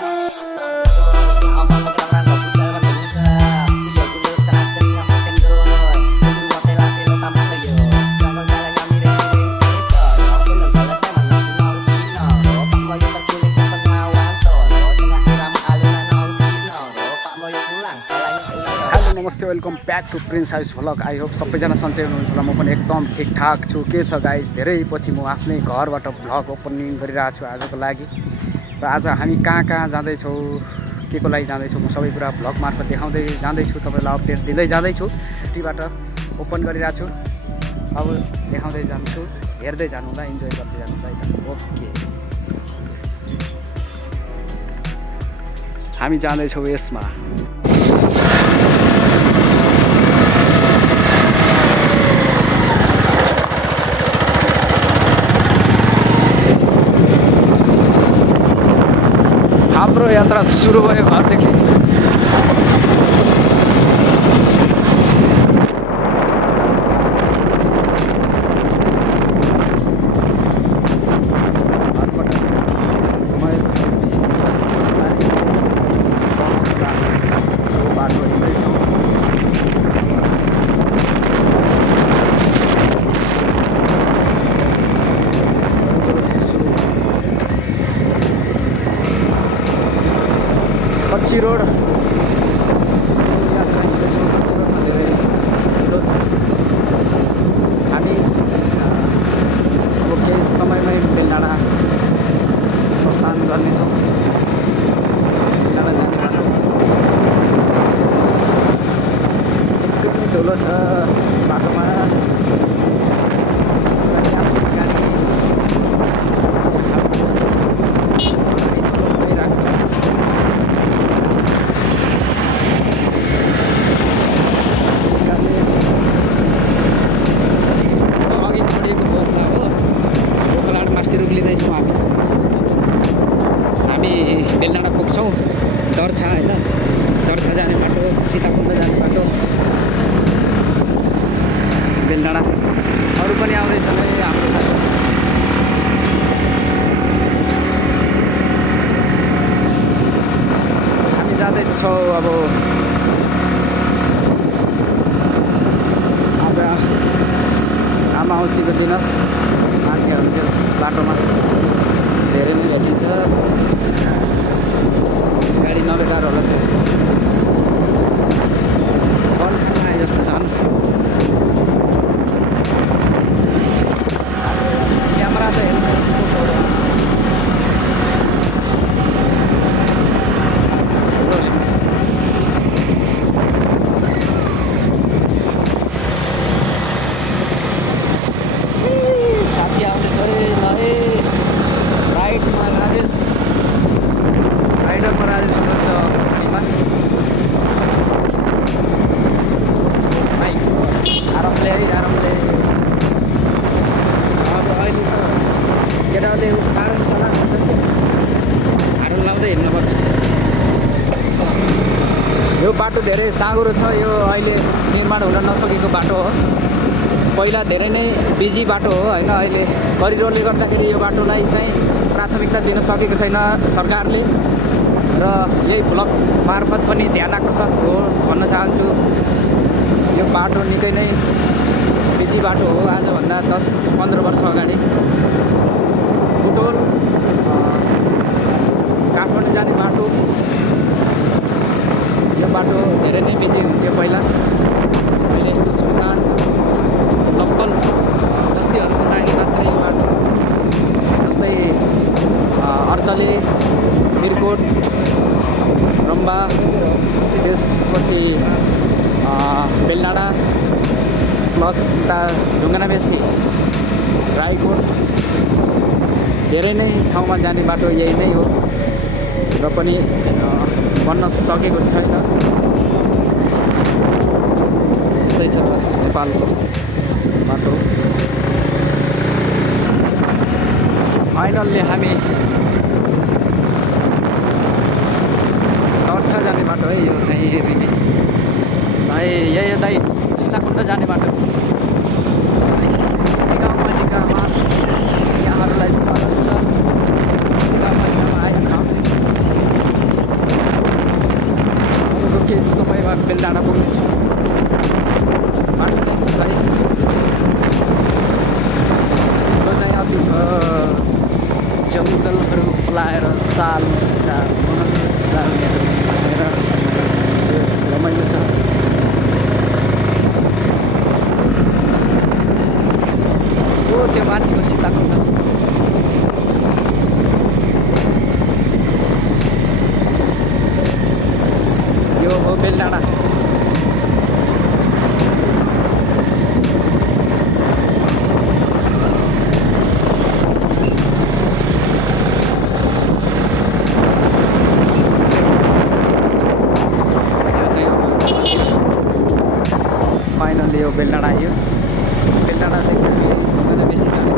नमस्ते, welcome back to Prince House vlog. I hope सबैजना सन्चै हुनुहुन्छ होला। म पनि एकदम ठिकठाक छु। के छ गाइज, धेरै पछि म आफ्नै घरबाट भ्लग ओपनिङ गरिरहेको छु आजको लागि। र आज हामी कहाँ कहाँ जाँदैछौँ, के को लागि जाँदैछौँ, म सबै कुरा भ्लग मार्फत देखाउँदै जाँदैछु, तपाईँलाई अपडेट दिँदै जाँदैछु। टीबाट ओपन गरिरहेको छु, अब देखाउँदै जान्छु। हेर्दै जानु होला, इन्जोय गर्दै जानु होला है त। ओके, हामी जाँदैछौँ यसमा। हाम्रो यात्रा सुरु भयो घरदेखि। कच्ची रोड यात्रा हिँड्दैछौँ। कच्ची रोडमा धेरै ढिलो छ। हामी अब केही समयमै बेलडाँडा प्रस्थान गर्नेछौँ। बेलडाँडा जाने बाटो एकदमै धुलो छ बाटोमा। हामी बेलडाँडा पुग्छौँ। दर्छा होइन, दर्छा जाने बाटो, सीताकुण्ड जाने बाटो बेलडाँडा। अरू पनि आउँदैछन् है हाम्रो साथी। हामी जाँदैछौँ अब आमा औँसीको दिन। मान्छेहरू त्यस बाटोमा धेरै नै भेटिन्छ। गाडी नभेटाएर होला छ, बन्द आए जस्तो छन्। क्यामेरा त हेर्नु साथी आउँदैछ है। राइडमा राजेश, राइडरमा राजेश हुनुहुन्छ गाडीमा। भाइ आरामले है, आरामले। अब अहिले त केटाहरूले कारण चलाएको हारू लाउँदै हिँड्नुपर्छ। यो बाटो धेरै साँघुरो छ। यो अहिले निर्माण हुन नसकेको बाटो हो। पहिला धेरै नै बिजी बाटो हो होइन। अहिले करिडोरले गर्दाखेरि यो बाटोलाई चाहिँ प्राथमिकता दिन सकेको छैन सरकारले। र यही भ्लग मार्फत पनि ध्यान आकर्षण होस् भन्न चाहन्छु। यो बाटो निकै नै बिजी बाटो हो। आजभन्दा 10-15 वर्ष अगाडि बुटोल काठमाडौँ जाने बाटो, यो बाटो धेरै नै बिजी हुन्थ्यो पहिला। अहिले यस्तो सुनसान छ। लोकल बस्तीहरूको लागि मात्रै यो बाटो, जस्तै अर्चले, मिरकोट, रम्बा, त्यसपछि बेलडाँडा प्लस उता ढुङ्गाना बेसी, राईकोट, धेरै नै ठाउँमा जाने बाटो यही नै हो। र पनि बन्न सकेको छैन। त्यस्तै छ नेपालको बाटो। फाइनल्ली हामी दर्छा जाने बाटो है यो चाहिँ। भाइ यही दाइ सीताकुण्ड जाने बाटो। गाउँपालिकामा यहाँहरूलाई स्वागत छ। गाउँपालिकामा आएका बेलडाँडा पुग्नेछ। बाटो चाहिँ यस्तो छ है, यो चाहिँ अति छ जङ्गलहरू फलाएर सालका मनोरञ्जनहरू बनाएर रमाइलो छ। त्यो माथिको सीताकुण्ड यो हो बेलडाँडा। फाइनली यो बेलडाँडा आयो। बेलडाँडादेखि ढुङ्गाना बेसी जाने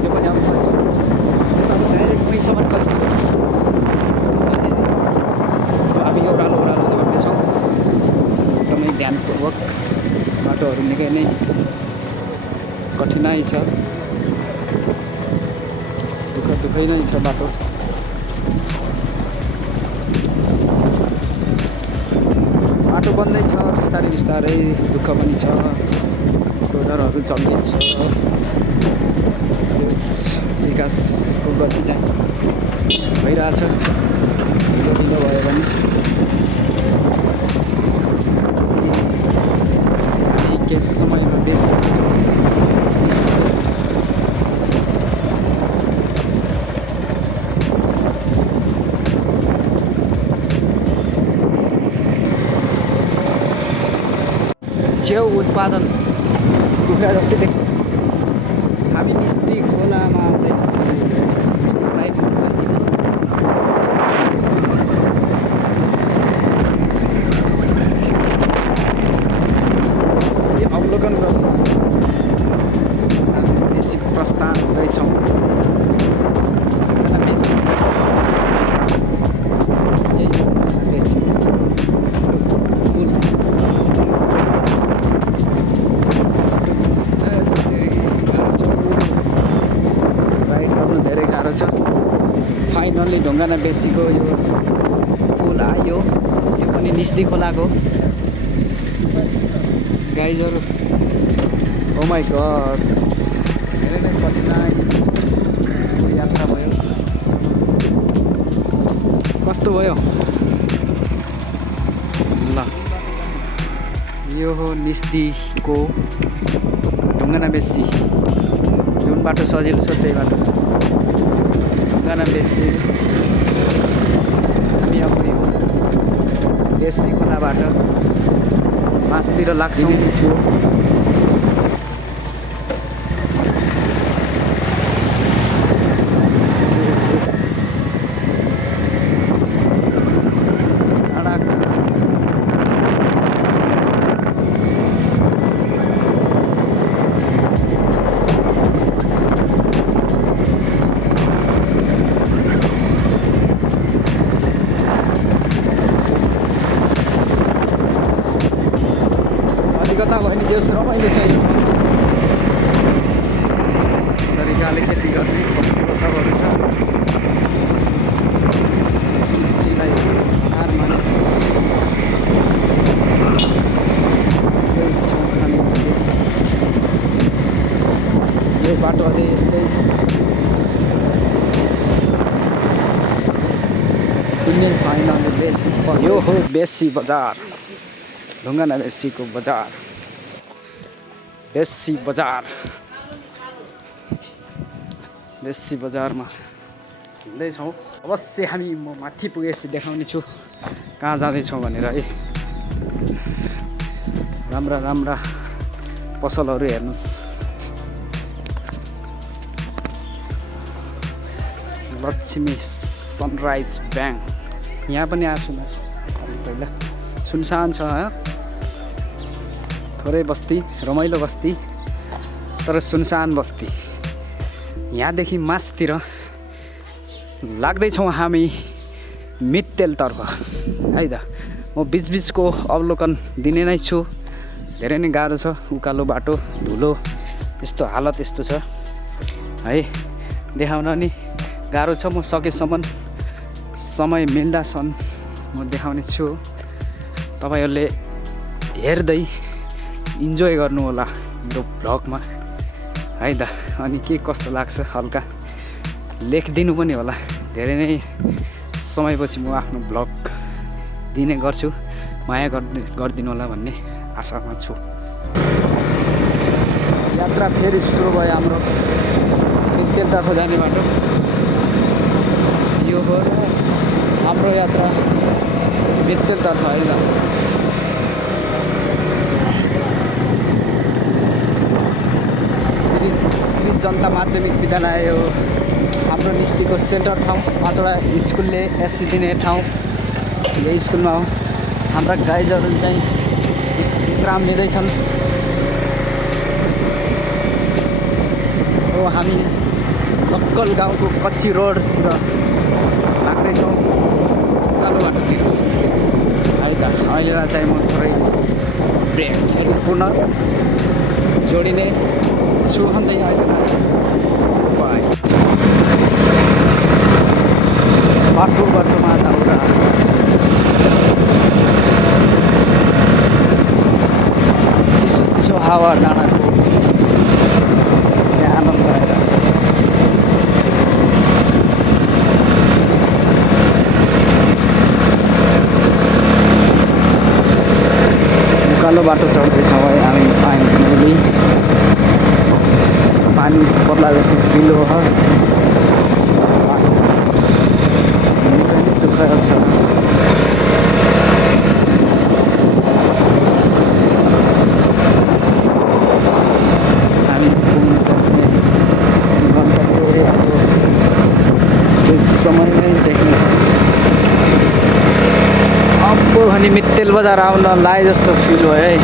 त्यो पनि अब कल्चर डाइरेक्ट मैसम्म कल्चर अब यो ओह्रालो ओह्रालो झर्ने छौँ। एकदमै ध्यानपूर्वक, बाटोहरू निकै नै कठिनाइ छ, दुःखै नै छ बाटो। बाटो बन्दैछ बिस्तारै बिस्तारै, दुःख पनि छ, रोडरहरू चल्दैछ। त्यस विकासको गति चाहिँ भइरहेछ, ढिलो ढिलो भयो भने केही समयमा देश च्याउ उत्पादन कुखुरा जस्तै देख्छ। हामी निस्ती खोलामा आउँदैछ। अवलोकन गर्नु बेसी प्रस्थान हुँदैछौँ। फाइनल्ली ढुङ्गाना बेसीको यो पुल आयो, त्यो पनि निस्ती खोलाको। गाइजहरू ओ माई गड, धेरै नै कठिनाइ यात्रा भयो। कस्तो भयो ल, यो हो निस्तीको ढुङ्गाना बेसी। जुन बाटो सजिलो छ त्यही बाटो ढुङ्गाना बेसी। हामी अब यो बेसी खोलाबाट मासतिर लाग्छौँ। कता भयो नि जेस रमाइलो छ। यो तरिकाले खेती गर्ने सबहरू छ। कृषिलाई आधार माने यो बाटो अझै यस्तै छ। फाइनल बेसी, यो हो बेसी बजार, ढुङ्गाना बेसीको बजार। बेसी बजार, बेसी बजारमा हिँड्दैछौँ। अवश्य हामी म माथि पुगेपछि देखाउने छु कहाँ जाँदैछौँ भनेर है। राम्रा राम्रा पसलहरू हेर्नुहोस्। लक्ष्मी सनराइज ब्याङ्क, यहाँ पनि आएको छु म पहिला। सुनसान छ, थोरै बस्ती, रमाइलो बस्ती तर सुनसान बस्ती। यहाँदेखि मासतिर लाग्दैछौँ हामी मित्तेलतर्फ है त। म बिचबिचको अवलोकन दिने नै छु। धेरै नै गाह्रो छ, उकालो बाटो, धुलो, यस्तो हालत यस्तो छ है। देखाउन नि गाह्रो छ। म सकेसम्म समय मिल्दासम्म म देखाउने छु। तपाईहरुले हेर्दै इन्जोय गर्नु होला मेरो भ्लगमा है त। अनि के कस्तो लाग्छ हल्का लेखिदिनु पनि होला। धेरै नै समयपछि म आफ्नो भ्लग दिने गर्छु। माया गरिदिनु होला भन्ने आशामा छु। यात्रा फेरि सुरु भयो हाम्रो मित्तेलतर्फ जाने बाटो। यो हो हाम्रो यात्रा मित्तेलतर्फ है त। श्री जनता माध्यमिक विद्यालय हो हाम्रो निस्तीको सेन्टर ठाउँ। 5वटा स्कुलले एससी दिने ठाउँ यही स्कुलमा हो। हाम्रा गाइजहरू चाहिँ विश्राम लिँदैछन्। हो हामी लक्कल गाउँको कच्ची रोडतिर लाग्दैछौँ उकालो बाटोतिर है त। अहिले चाहिँ म थोरै ब्रेक फेरि पुनः जोडिने छु भन्दै अहिले बाटोमा दाउरा चिसो चिसो हावा डाँडाको आनन्द आइरहेको छ। उकालो बाटो चढ्दैछौँ है हामी। पानी पर्ला जस्तो फिल हो। निकै नै दुःख छ। हामी पुग्नुपर्ने गन्तव्य त्यस समयमै देख्नेछ। अब भने मित्तेल बजार आउन लागे जस्तो फिल भयो है।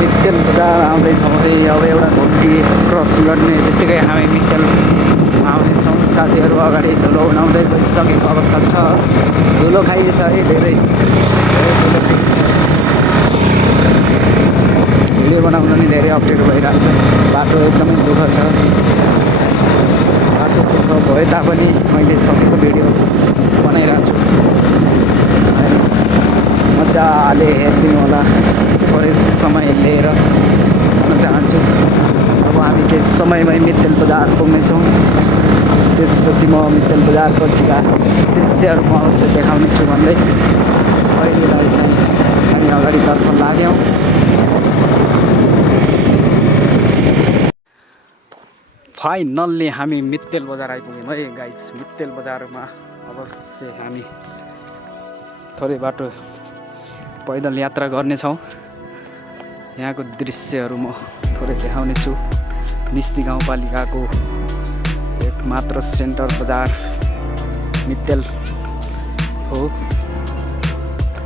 मित्तेल बजार आउँदैछौँ है। अब एउटा घुम्ती क्रस गर्ने बित्तिकै हामी मित्तेल आउनेछौँ। साथीहरू अगाडि धुलो उडाउँदै गइसकेको अवस्था छ। धुलो खाइएछ है धेरै भिडियो बनाउन नि धेरै अप्ठ्यारो भइरहेको छ। बाटो एकदमै दुःख छ। बाटो दुःख भए तापनि मैले सबैको भिडियो बनाइरहेको छु। मजाले हेरिदिनु होला। थोरै समय लिएर भन्न चाहन्छु। अब हामी केही समयमै मित्तेल बजार पुग्नेछौँ। त्यसपछि म मित्तेल बजार पछिका दृश्यहरू म अवश्य देखाउने छु भन्दै अहिलेलाई चाहिँ हामी अगाडितर्फ लाग्यौँ। फाइनल्ली हामी मित्तेल बजार आइपुग्यौँ है गाइस। मित्तेल बजारमा अवश्य हामी थोरै बाटो पैदल यात्रा गर्नेछौँ। यहाँको दृश्यहरू म थोरै देखाउने छु। निस्ती गाउँपालिकाको एकमात्र सेन्टर बजार मित्तेल हो।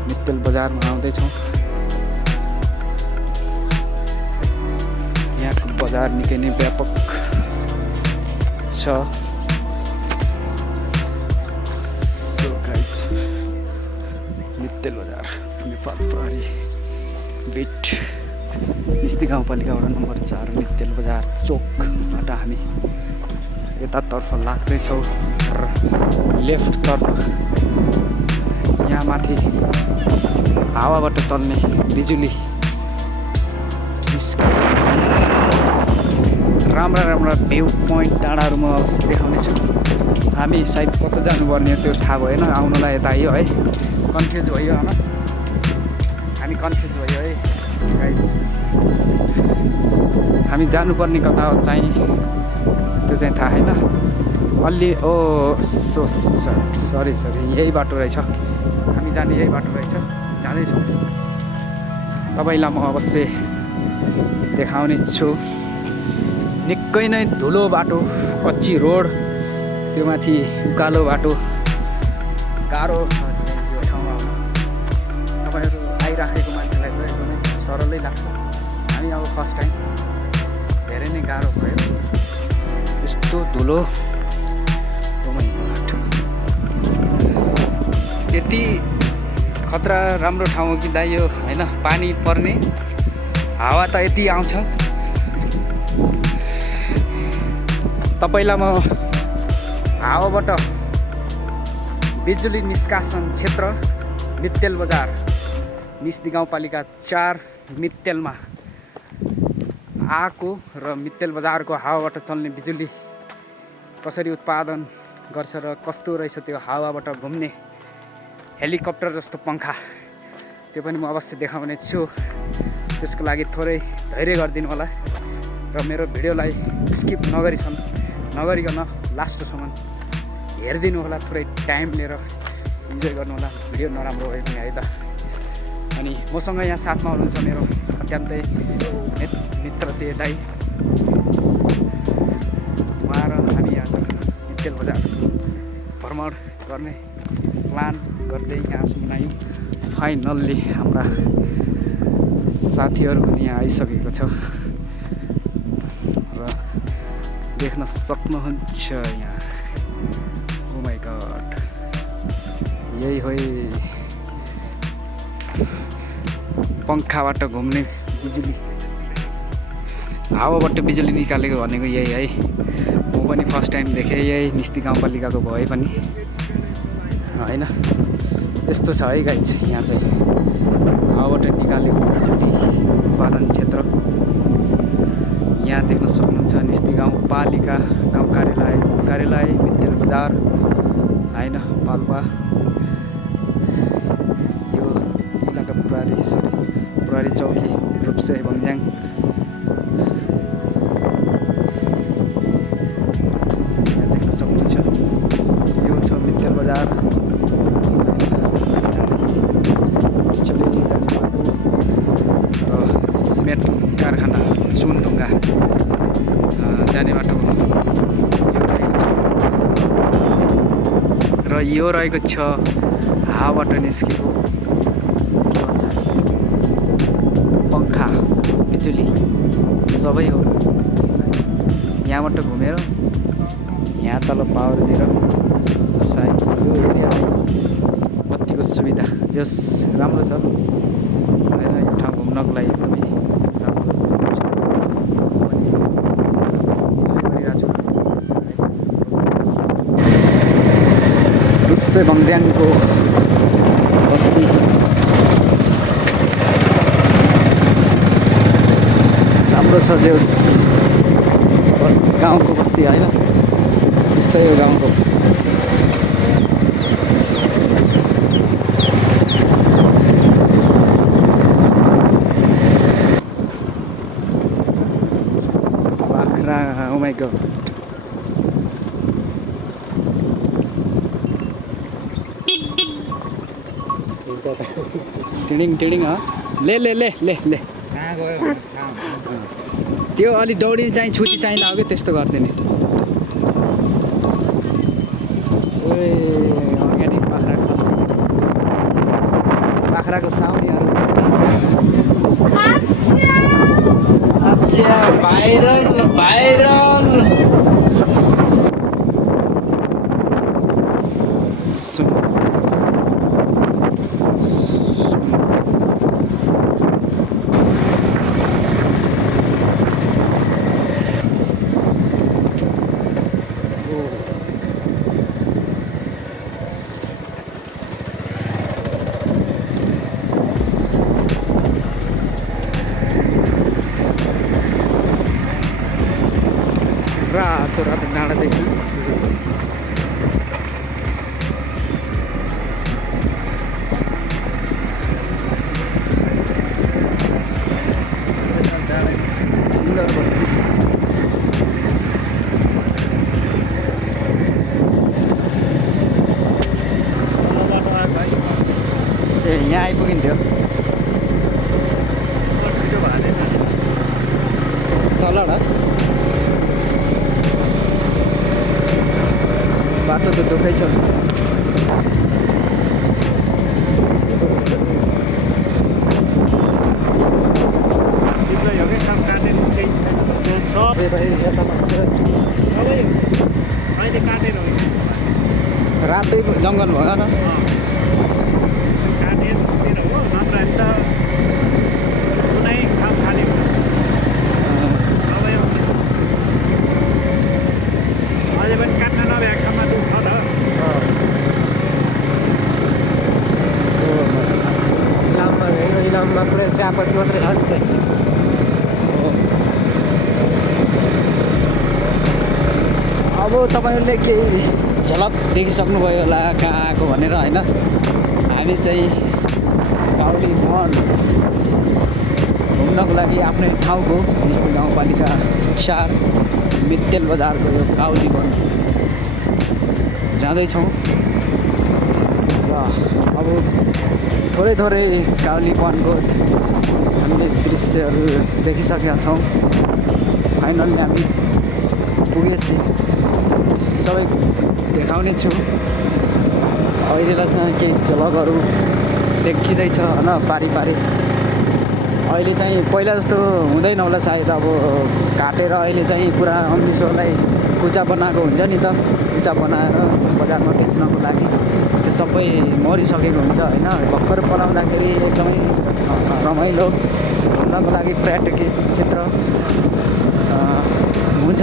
मित्तेल बजारमा आउँदैछौँ। यहाँको बजार निकै नै व्यापक छ। मित्तेल बजार नेपाल प्रहरी बिट निस्ती गाउँपालिका वडा नम्बर 4 मित्तेल बजार चोकबाट हामी यतातर्फ लाग्दैछौँ। र लेफ्टतर्फ यहाँ माथि हावाबाट चल्ने बिजुली निस्किन्छ। राम्रा भ्यू पोइन्ट डाँडाहरू म अवश्य देखाउने छु। हामी सायद कता जानुपर्ने त्यो थाहा भएन। आउनुलाई यता आयो है। कन्फ्युज भयो होइन। हामी कन्फ्युज भयो है गाइस। हामी जानुपर्ने कता हो चाहिँ त्यो चाहिँ थाहा छैन। अलि ओ सरी यही बाटो रहेछ। हामी जाने यही बाटो रहेछ। जाँदैछौँ। तपाईँलाई म अवश्य देखाउने छु। निकै नै धुलो बाटो, कच्ची रोड, त्यो माथि उकालो बाटो, गाह्रो छ यो ठाउँमा आउन। तपाईँहरू आइराखेको मान्छेलाई त एकदमै सरलै लाग्छ। हामी अब फर्स्ट टाइम धेरै नै गाह्रो भयो। यस्तो धुलो यति खतरा राम्रो ठाउँ हो कि दाइ यो होइन। पानी पर्ने हावा त यति आउँछ। तपाईँलाई म हावाबाट बिजुली निष्कासन क्षेत्र मित्तेल बजार निस्दी गाउँपालिका 4 मित्तेलमा आएको र मित्तेल बजारको हावाबाट चल्ने बिजुली कसरी उत्पादन गर्छ र कस्तो रहेछ त्यो हावाबाट घुम्ने हेलिकप्टर जस्तो पङ्खा त्यो पनि म अवश्य देखाउने छु। त्यसको लागि थोरै धैर्य गरिदिनु होला र मेरो भिडियोलाई स्किप नगरिकन लास्टसम्म हेरिदिनु होला। थोरै टाइम लिएर इन्जोय गर्नु होला, भिडियो नराम्रो भए पनि है त। अनि मसँग यहाँ साथमा हुनुहुन्छ मेरो अत्यन्तै मित्रते दाइ, उहाँ र हामी आज मित्तेल बजार भ्रमण गर्ने प्लान गर्दै यहाँ सुनायौँ। फाइनल्ली हाम्रा साथीहरू पनि यहाँ आइसकेको छ र देख्न सक्नुहुन्छ यहाँ। ओ माई गॉड, यही हो पङ्खाबाट घुम्ने बिजुली, हावाबाट बिजुली निकालेको भनेको यही है। म पनि फर्स्ट टाइम देखेँ यही निस्दी गाउँपालिकाको भए पनि होइन। यस्तो छ है गाइज, यहाँ चाहिँ हावाबाट निकालेको बिजुली उत्पादन क्षेत्र यहाँ देख्न सक्नुहुन्छ। निस्दी गाउँपालिका गाउँ कार्यालय मित्तेल बजार होइन, पाल्पा। यो इलाका प्रहरी चौकी रूपसे बङ्ज्याङ। यहाँ देख्न सक्नुहुन्छ यो छ मित्तेल बजार। सिमेन्ट कारखाना सुनढुङ्गा जाने बाटो र यो रहेको छ हावाबाट निस्केको के भन्छ पङ्खा बिजुली सबै हो। यहाँबाट घुमेर यहाँ तल पावरतिर सायद यो एरियामा बत्तीको सुविधा जस राम्रो छ होइन। यो ठाउँ घुम्नको लागि एकदमै राम्रो छ। रूपसे बङ्ज्याङको बस्ती राम्रो छ। जेस गाउँको बस्ती होइन, त्यस्तै हो गाउँको। बाख्रा, ओ माई गॉड, टिडिङ ले ले ले ले ले त्यो अलि दौडी चाहिँ छुटी चाहिँ लाग्यो कि त्यस्तो गरिदिने। ओए अगाडि बाख्रा खसी, बाख्राको साउनीहरू। अच्छा भाइरल रातो डाँडा देख्नु। सुन्दर बस्ती। ए यहाँ आइपुगिन्थ्यो तल बाटो त दुःखै छ। रातै जङ्गल भयो न। इलाममा पुरै चियापत्ती मात्रै छ नि त्यही। अब तपाईँहरूले केही झलक देखिसक्नुभयो होला कहाँ आएको भनेर होइन। हामी चाहिँ काउली वन घुम्नको लागि आफ्नै ठाउँको निस्नु गाउँपालिका 4 मित्तेल बजारको यो काउली वन जाँदैछौँ र अब थोरै थोरै काउली वनको हामीले दृश्यहरू देखिसकेका छौँ। फाइनल्ली हामी पुगेपछि सबै देखाउने छु। अहिलेलाई चाहिँ केही झलकहरू देखिँदैछ होइन पारी अहिले चाहिँ पहिला जस्तो हुँदैन होला सायद। अब काटेर अहिले चाहिँ पुरा अम्लिसोलाई कुचा बनाएको हुन्छ नि त। कुचा बनाएर बजारमा बेच्नको लागि त्यो सबै मरिसकेको हुन्छ होइन। भर्खर पलाउँदाखेरि एकदमै रमाइलो घुम्नको लागि पर्यटकीय क्षेत्र हुन्छ।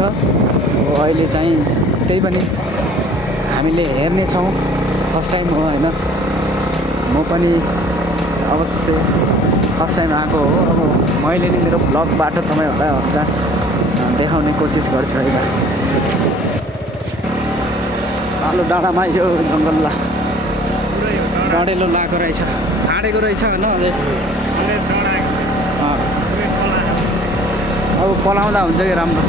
अहिले चाहिँ त्यही पनि हामीले हेर्नेछौँ। फर्स्ट टाइम हो होइन। म पनि अवश्य फर्स्ट टाइम आएको हो। अब मैले नि मेरो ब्लगबाट तपाईँहरूलाई हल्का देखाउने कोसिस गर्छु होइन। कालो डाँडामा यो जङ्गललाई डढेलो लगाएको रहेछ, ढाँडेको रहेछ होइन। अब पलाउँदा हुन्छ कि राम्रो।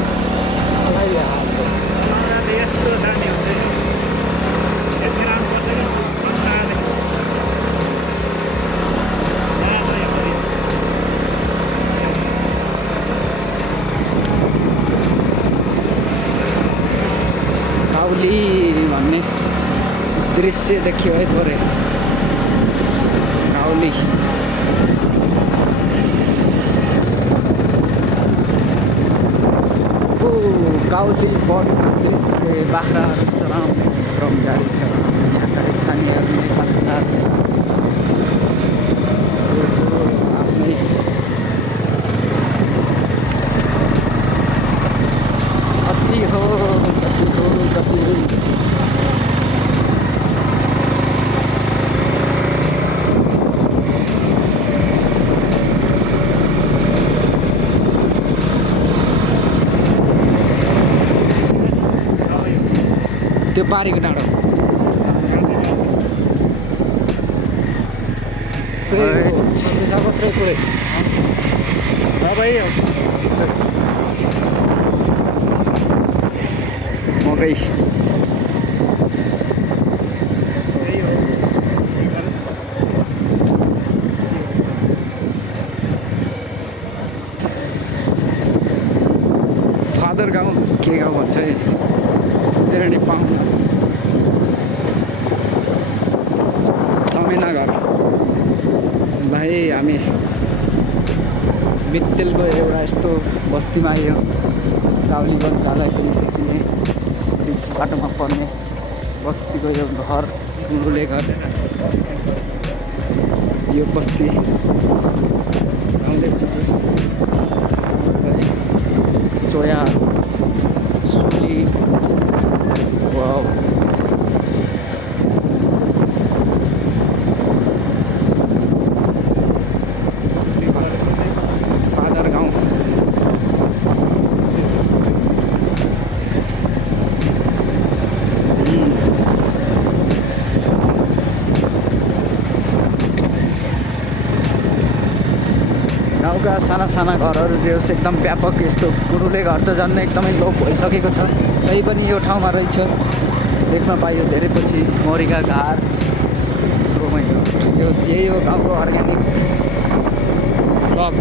काउली भन्ने दृश्य देखियो है थोरै। काउली काउली वनको दृश्य बाख्राहरू चराउने क्रम जारी छ। यहाँका स्थानीयहरूले बासिन्दाहरूले आफ्नै कति हो त्यो पारीको डाँडो पुरै मकै फादर गाउँ के गाउँ भन्छ तेरेनी पाउँ चमेना घर भाइ। हामी मित्तेलको एउटा यस्तो बस्तीमा आयो। काउली वन जाँदाखेरि देखिने बिच बाटोमा पर्ने बस्तीको यो घर गुरुले घर। यो बस्ती गाउँले बस्ती चोया सुली वाउ। फादर गाउँ गाउँका साना साना घरहरू जे होस् एकदम व्यापक। यस्तो गुरुले घर त झन् एकदमै लोप भइसकेको छ। तै पनि यो ठाउँमा रहेछ देख्न पाइयो धेरै पछि। मौरीका घार जे होस् यही हो गाउँको अर्ग्यानिक ब्लग।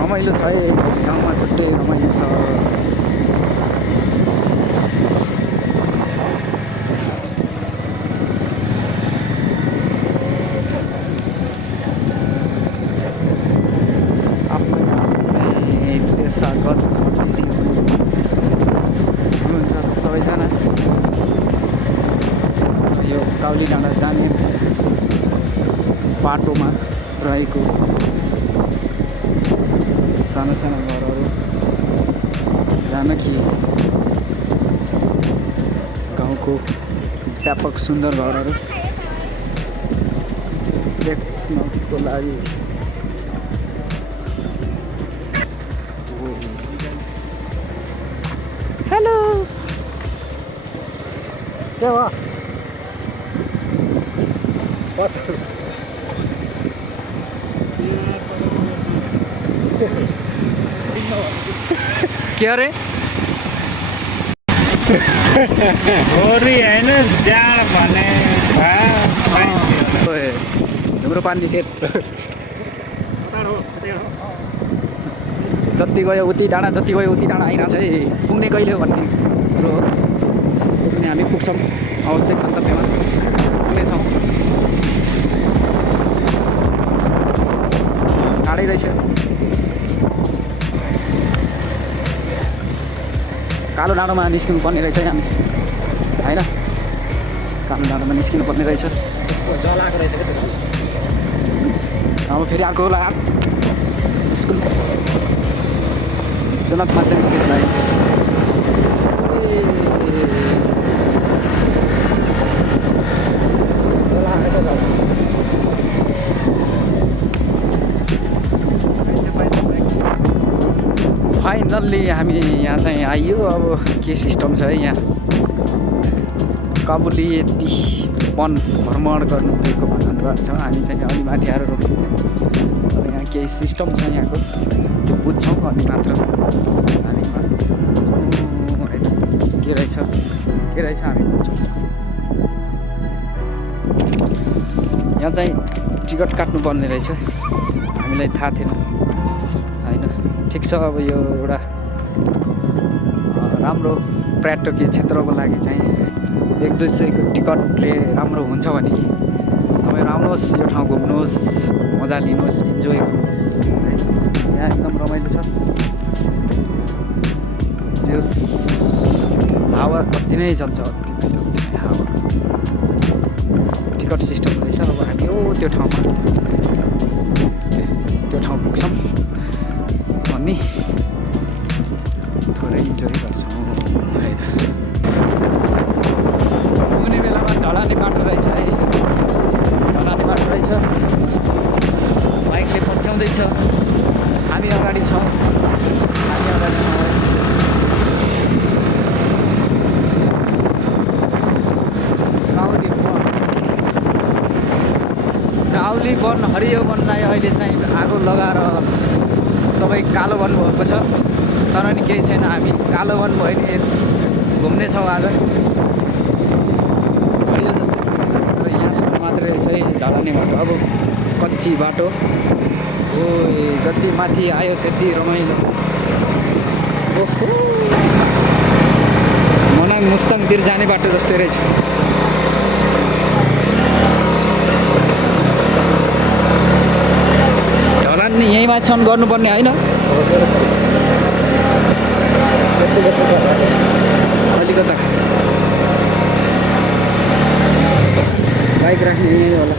रमाइलो छ है गाउँमा, छुट्टै रमाइलो छ। पेसागत बिजी हुनुहुन्छ सबैजना। यो काउली डाँडा जाने बाटोमा रहेको साना साना घरहरू जानकी गाउँको व्यापक सुन्दर घरहरू देख्नको लागि हेलो के हो बस के अरे होरी होइन जाँड भने धुम्रो पानी निषेध जति गयो उति डाँडा जति गयो उति डाँडा आइरहेको छ है पुग्ने कहिले हो भन्ने कुरो हो पुग्ने हामी पुग्छौँ अवश्य गन्तव्यमा पुग्नेछौँ टाढै रहेछ कालो डाँडोमा निस्किनु पर्ने रहेछ हामी होइन कालो डाँडोमा निस्किनु पर्ने रहेछ जलाएको रहेछ क्या अब फेरि अर्को होला स्कुल जनक माध्यमिक विद्यालय फाइनल्ली हामी यहाँ चाहिँ आइयो अब के सिस्टम छ है यहाँ काबुली यति वन भ्रमण गर्नु भएको भन्नुभएको छ हामी चाहिँ अलि माथि आएर रोक्थ्यौँ अब यहाँ केही सिस्टम छ यहाँको त्यो बुझ्छौँ अनि मात्र हामी के रहेछ हामी बुझ्छौँ यहाँ चाहिँ टिकट काट्नुपर्ने रहेछ हामीलाई थाहा थिएन होइन ठिक छ अब यो एउटा राम्रो पर्यटकीय क्षेत्रको लागि चाहिँ 100-200 टिकटले राम्रो हुन्छ भने तपाईँहरू आउनुहोस् यो ठाउँ घुम्नुहोस् मजा लिनुहोस् इन्जोय गर्नुहोस् है यहाँ एकदम रमाइलो छ जस हावा कति नै चल्छ अति नै हावा टिकट सिस्टम रहेछ अब हामी त्यो ठाउँ पुग्छौँ अनि थोरै इन्जोय गर्छौँ है पुग्ने बेलामा ढलाने बाटो रहेछ है ढलाने बाटो रहेछ बाइकले पछ्याउँदैछ हामी अगाडि छौँ काउली वन हरियो वनलाई अहिले चाहिँ आगो लगाएर सबै कालो वन भएको छ तर नि केही छैन हामी कालो वन भयो नि घुम्नेछौँ आज हरियो जस्तै तर यहाँसम्म मात्रै रहेछ है ढलाने बाटो अब कच्ची बाटो हो जति माथि आयो त्यति रमाइलो ओहो मनाङ मुस्ताङतिर जाने बाटो जस्तै रहेछ ढलान नि यहीँ माथिसम्म गर्नुपर्ने होइन अलिकता बाइक राख्ने यहीँ होला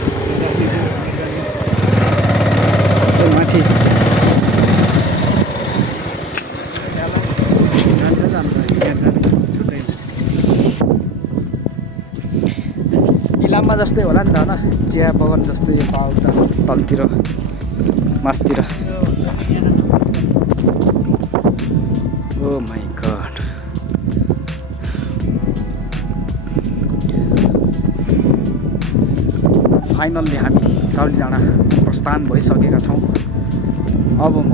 त्यो माथि इलाममा जस्तै होला नि त होइन चिया बगान जस्तै यो पाहाड तलतिर मासतिर ओ माई गॉड फाइनल्ली हामी काउली डाँडा प्रस्थान भइसकेका छौँ अब म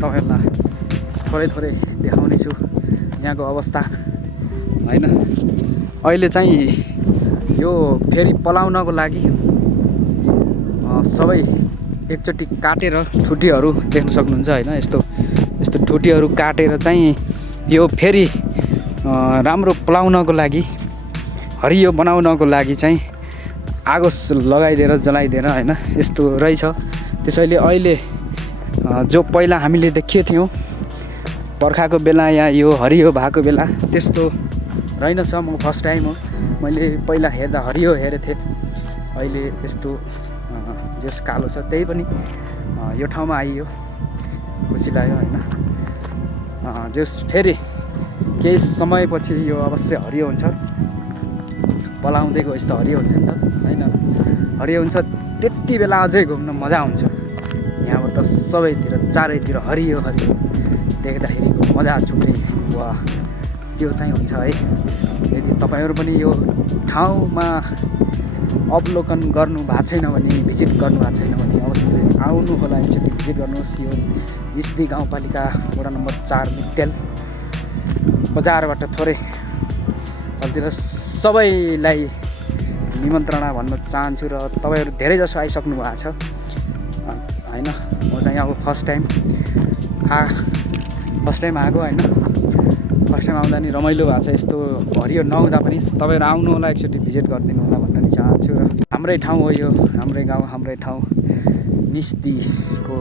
तपाईँहरूलाई थोरै देखाउने छु यहाँको अवस्था होइन अहिले चाहिँ यो फेरि पलाउनको लागि सबै एकचोटि काटेर ठुटीहरू देख्न सक्नुहुन्छ होइन यस्तो ठुटीहरू काटेर चाहिँ यो फेरि राम्रो पलाउनको लागि हरियो बनाउनको लागि चाहिँ आगो लगाइदिएर जलाइदिएर होइन यस्तो रहेछ त्यसैले अहिले जो पहिला हामीले देखेको थियौँ बर्खाको बेला या यो हरियो भएको बेला त्यस्तो रहेनछ म फर्स्ट टाइम हो मैले पहिला हेर्दा हरियो हेरेको थिएँ अहिले यस्तो जस कालो छ त्यही पनि यो ठाउँमा आइयो खुसी लाग्यो होइन जस फेरि केही समयपछि यो अवश्य हरियो हुन्छ पलाउँदै गएपछि त हरियो हुन्छ नि त होइन हरियो हुन्छ त्यति बेला अझै घुम्न मजा आउँछ। यहाँबाट सबैतिर चारैतिर हरियो हरियो देख्दाखेरिको मजा छुट्टै वा त्यो चाहिँ हुन्छ है। यदि तपाईँहरू पनि यो ठाउँमा अवलोकन गर्नु भएको छैन भने, भिजिट गर्नु भएको छैन भने अवश्य आउनु होला, एकचोटि भिजिट गर्नुहोस्। यो निस्दी गाउँपालिका वडा नम्बर 4 मिट्टेल बजारबाट थोरै तलतिर सबैलाई निमन्त्रणा भन्न चाहन्छु। र तपाईँहरू धेरै जसो आइसक्नु भएको छ होइन। म चाहिँ अब फर्स्ट टाइम आएको होइन। फर्स्ट टाइम आउँदा नि रमाइलो भएको छ। यस्तो हरियो नहुँदा पनि तपाईँहरू आउनु होला, एकचोटि भिजिट गरिदिनु होला भन्न नि चाहन्छु। र हाम्रै ठाउँ हो यो, हाम्रै गाउँ, हाम्रै ठाउँ निस्दीको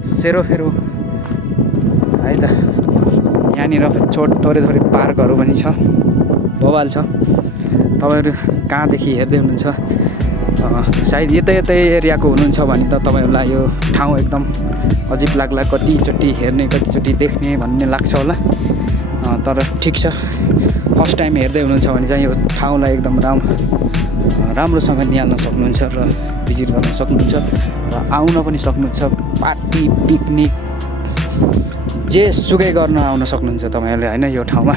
सेरोफेरो है त। यहाँनिर थोरै पार्कहरू पनि छ, बवाल छ। तपाईँहरू कहाँदेखि हेर्दै हुनुहुन्छ, सायद यतै एरियाको हुनुहुन्छ भने त तपाईँहरूलाई यो ठाउँ एकदम अजिब लाग्ला, कतिचोटि हेर्ने कतिचोटि देख्ने भन्ने लाग्छ होला। तर ठिक छ, फर्स्ट टाइम हेर्दै हुनुहुन्छ भने चाहिँ यो ठाउँलाई एकदम राम्रोसँग निहाल्न सक्नुहुन्छ र भिजिट गर्न सक्नुहुन्छ र आउन पनि सक्नुहुन्छ। पार्टी पिकनिक जे सुकै गर्न आउन सक्नुहुन्छ तपाईँहरूले होइन। यो ठाउँमा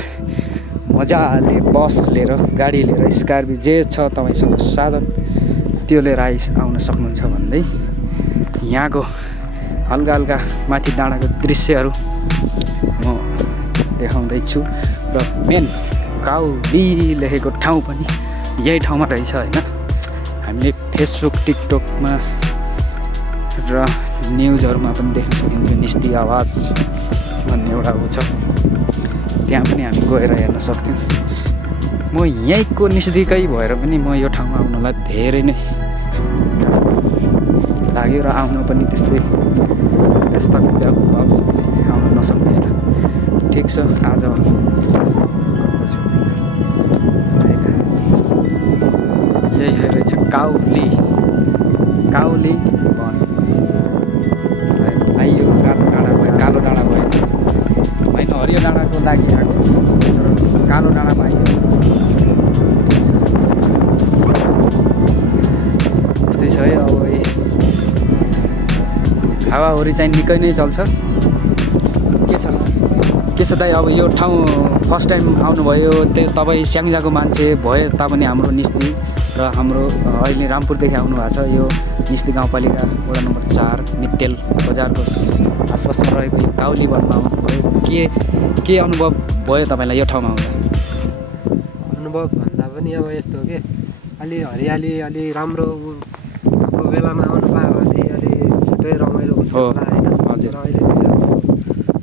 मजाले बस लिएर, गाडी लिएर, स्कर्पियो जे छ तपाईँसँग साधन त्यो लिएर आउन सक्नुहुन्छ भन्दै यहाँको हल्का हल्का माथि डाँडाको दृश्यहरू म देखाउँदैछु। र मेन काउली लेखेको ठाउँ पनि यही ठाउँमा रहेछ होइन। हामीले फेसबुक, टिकटकमा र न्युजहरूमा पनि देख्न सकिन्छ। निस्दी आवाज भन्ने एउटा ऊ छ, त्यहाँ पनि हामी गएर हेर्न सक्थ्यौँ। म यहीँको निस्दीकै भएर पनि म यो ठाउँमा आउनलाई धेरै नै लाग्यो र आउन पनि त्यस्तै व्यस्तको बावजुदले आउन नसक्ने होइन। ठिक छ, आज यही रहेछ काउली वन। आइयो रातो डाँडा भयो, कालो डाँडा भयो होइन। हरियो डाँडाको लागि आएको तर कालो डाँडामा आइयो। यस्तै छ है। अब हावाहुरी चाहिँ निकै नै चल्छ। के छ दाइ, अब यो ठाउँ फर्स्ट टाइम आउनुभयो, त्यो तपाईँ स्याङ्जाको मान्छे भए तापनि हाम्रो निस्दी र हाम्रो अहिले रामपुरदेखि आउनु भएको छ। यो निस्दी गाउँपालिका वडा नम्बर 4 मिट्टेल बजारको आसपासमा रहेको यो काउली वनमा आउनुभयो। के अनुभव भयो तपाईँलाई यो ठाउँमा आउँदा? अनुभव भन्दा पनि अब यस्तो हो कि अलि हरियाली, अलि राम्रो बेलामा आउनु पायो भने अलि छुट्टै रमाइलो हुन्छ होला होइन। हजुर, अहिले चाहिँ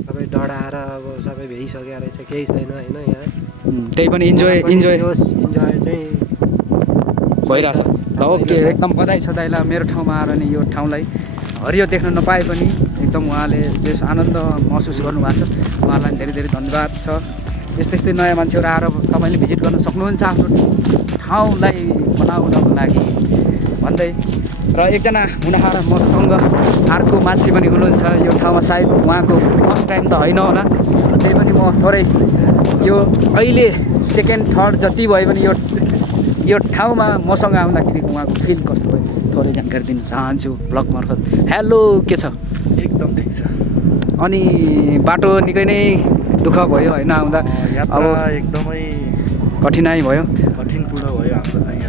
सबै डढाएर अब सबै भ्याइसकेको रहेछ, केही छैन होइन। यहाँ त्यही पनि इन्जोय चाहिँ भइरहेछ। ल ओके, एकदम बधाई छ दाइलाई मेरो ठाउँमा आएर नि यो ठाउँलाई हरियो देख्न नपाए पनि एकदम उहाँले जे आनन्द महसुस गर्नुभएको छ, उहाँलाई धेरै धेरै धन्यवाद छ। यस्तै नयाँ मान्छेहरू आएर तपाईँले भिजिट गर्न सक्नुहुन्छ आफ्नो ठाउँलाई बनाउनको लागि भन्दै। र एकजना हुनहार मसँग अर्को मान्छे पनि हुनुहुन्छ यो ठाउँमा, सायद उहाँको फर्स्ट टाइम त होइन होला, त्यही पनि म थोरै यो अहिले सेकेन्ड थर्ड जति भयो भने यो ठाउँमा मसँग आउँदाखेरि उहाँको फिल कस्तो भयो थोरै जानकारी दिन चाहन्छु ब्लग मार्फत। हेलो, के छ? एकदम ठिक छ। अनि बाटो निकै नै दुःख भयो होइन आउँदा? अब एकदमै कठिनाइ भयो, कठिनपूर्ण भयो हाम्रो चाहिँ।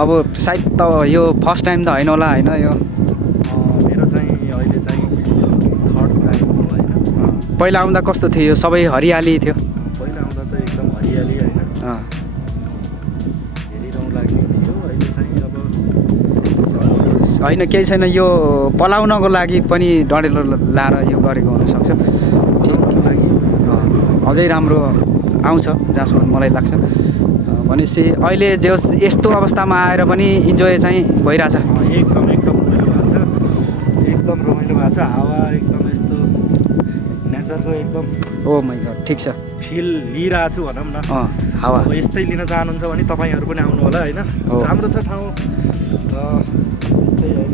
अब सायद त यो फर्स्ट टाइम त होइन होला होइन? यो मेरो चाहिँ अहिले चाहिँ थर्ड टाइम हो होइन। पहिला आउँदा कस्तो थियो? यो सबै हरियाली थियो? पहिला आउँदा त एकदम हरियाली होइन, हेरिरहँ लाग्ने थियो। अहिले चाहिँ अब होइन, केही छैन। यो पलाउनको लागि पनि डढेलो लाएर यो गरेको हुनसक्छ। ठिक, अझै राम्रो आउँछ जहाँसम्म मलाई लाग्छ। भनेपछि अहिले जे यस्तो अवस्थामा आएर पनि इन्जोय चाहिँ भइरहेछ। एकदम रमाइलो भएको छ, एकदम रमाइलो भएको छ। हावा एकदम यस्तो नेचरको एकदम ओ माइ गड, ठिक छ, फिल लिइरहेको छु भनौँ न। हावा अब यस्तै लिन चाहनुहुन्छ भने तपाईँहरू पनि आउनु होला होइन। राम्रो छ ठाउँ, यस्तै होइन,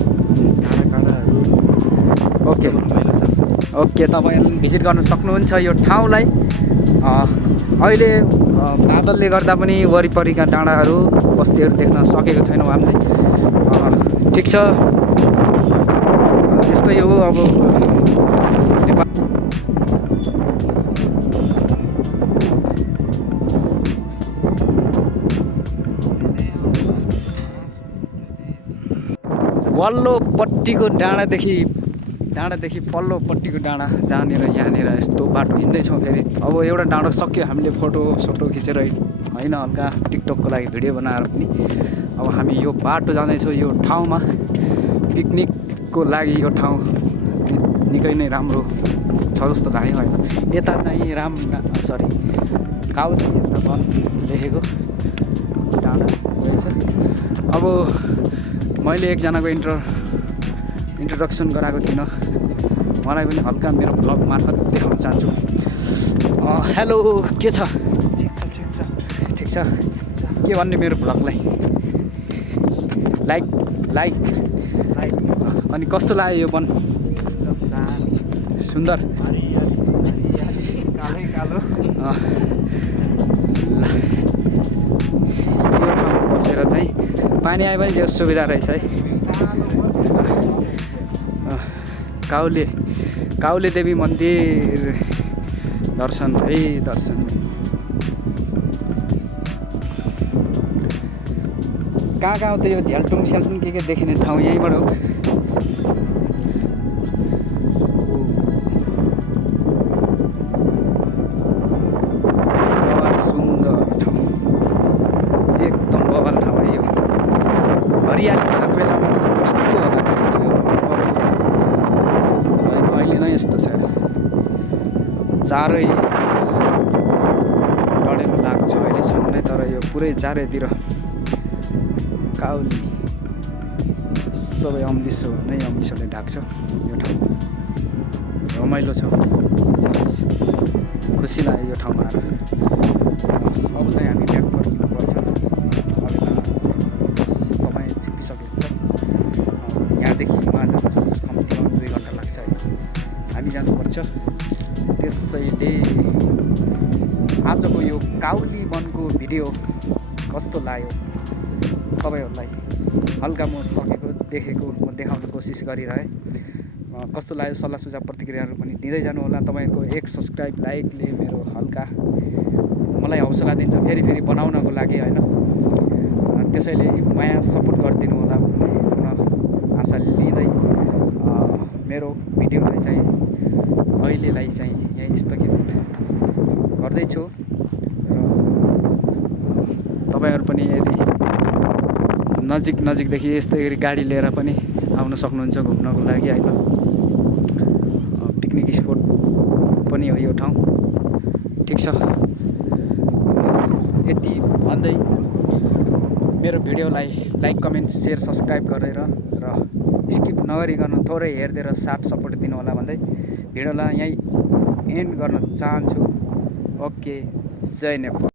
काँडाहरू ओके रमाइलो छ। ओके, तपाईँहरूले भिजिट गर्न सक्नुहुन्छ यो ठाउँलाई। अहिले बादलले गर्दा पनि वरिपरिका डाँडाहरू बस्तीहरू देख्न सकेको छैनौँ हामीले। ठिक छ, यस्तै हो अब नेपाल। वल्लोपट्टिको डाँडादेखि पल्लोपट्टिको डाँडा जहाँनिर यहाँनिर यस्तो बाटो हिँड्दैछौँ फेरि। अब एउटा डाँडो सक्यो, हामीले फोटो खिचेर होइन हल्का टिकटकको लागि भिडियो बनाएर पनि अब हामी यो बाटो जाँदैछौँ। यो ठाउँमा पिकनिकको लागि यो ठाउँ निकै नै राम्रो छ जस्तो लाग्यो होइन। यता चाहिँ काउली यता वन लेखेको डाँडा रहेछ। अब मैले एकजनाको इन्ट्रोडक्सन गराएको थिइनँ, मलाई पनि हल्का मेरो ब्लग मार्फत देखाउन चाहन्छु। हेलो, के छ? ठिक छ। के भन्ने मेरो ब्लगलाई? लाइक। अनि कस्तो लाग्यो यो वन? सुन्दर। कालो बसेर चाहिँ पानी आए पनि जे सुविधा रहेछ है। काउले देवी मन्दिर दर्शन है, दर्शन। कहाँ हो त यो झ्यालटुङ स्यालटुङ के देखिने ठाउँ यहीँबाट हो। सुन्दर ठाउँ, एकदम बवाल ठाउँ है यो। हरियाली भएको बेलामा चाहिँ कस्तो होला अहिले नै यस्तो छ। चारै डढेलो लागेको छ अहिलेसम्म नै, तर यो पुरै चारैतिर काउली सबै अम्लिसोले ढाक्छ यो ठाउँ। रमाइलो छ, खुसी लाग्यो यो ठाउँमा आएर। अब चाहिँ हामी ब्याक फर्किनुपर्छ। समय छिप्पिसकेको छ। यहाँदेखि उहाँ जान कम्तीमा 2 घन्टा लाग्छ होइन। हामी जानुपर्छ। त्यसैले आजको यो काउली वनको भिडियो कस्तो लाग्यो तपाईँहरूलाई हल्का म सकेको देखेको म देखाउने कोसिस गरिरहेँ। कस्तो लाग्यो सल्लाह सुझाव प्रतिक्रियाहरू पनि दिँदै जानु होला। तपाईँको एक सब्सक्राइब लाइकले मेरो हल्का मलाई हौसला दिन्छ फेरि बनाउनको लागि होइन। त्यसैले माया सपोर्ट गरिदिनु होला भन्ने पुनः आशा लिँदै मेरो भिडियोलाई चाहिँ अहिलेलाई चाहिँ यहीँ स्थगित गर्दैछु। र तपाईँहरू पनि यदि नजिकदेखि यस्तै गरी गाडी लिएर पनि आउन सक्नुहुन्छ घुम्नको लागि होइन। पिकनिक स्पोट पनि हो यो ठाउँ। ठिक छ, यति भन्दै मेरो भिडियोलाई लाइक कमेन्ट सेयर सब्सक्राइब गरेर र स्किप नगरिकन थोरै हेरिदिएर साथ सपोर्ट दिनु होला भन्दै भिडियोलाई यहीँ एन्ड गर्न चाहन्छु। ओके, जय नेपाल।